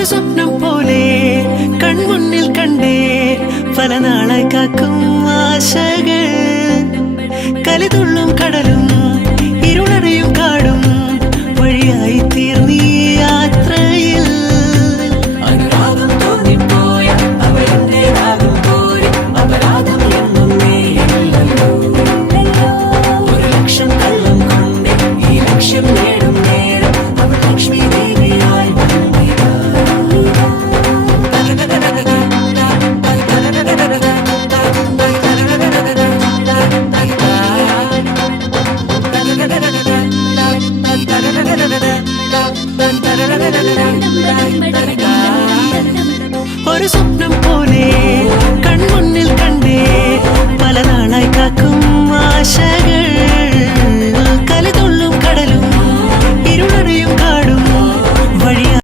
ഒരു സ്വപ്നം പോലെ കൺമുന്നിൽ കണ്ടേ പല നാളായി കാക്കും ആശകൾ കലിതുള്ളും കടലും ഇരുളടയും കാടും വഴിയായി തീർന്നീ യാത്രയിൽ അനുരാഗം തോന്നിപ്പോയ അവരെന്റേതാകും പോലെ അപരാധം എന്നും നീയല്ലോ ഒരു ലക്ഷം കള്ളം കൊണ്ട് ഈ ലക്ഷ്യം നേടും നേരം അവൾ ലക്ഷ്മി ദേവിയായി വന്നിതാ ഒരു സ്വപ്നം പോലെ കൺമുന്നിൽ കണ്ടേ പല നാളായി കാക്കും ആശകൾ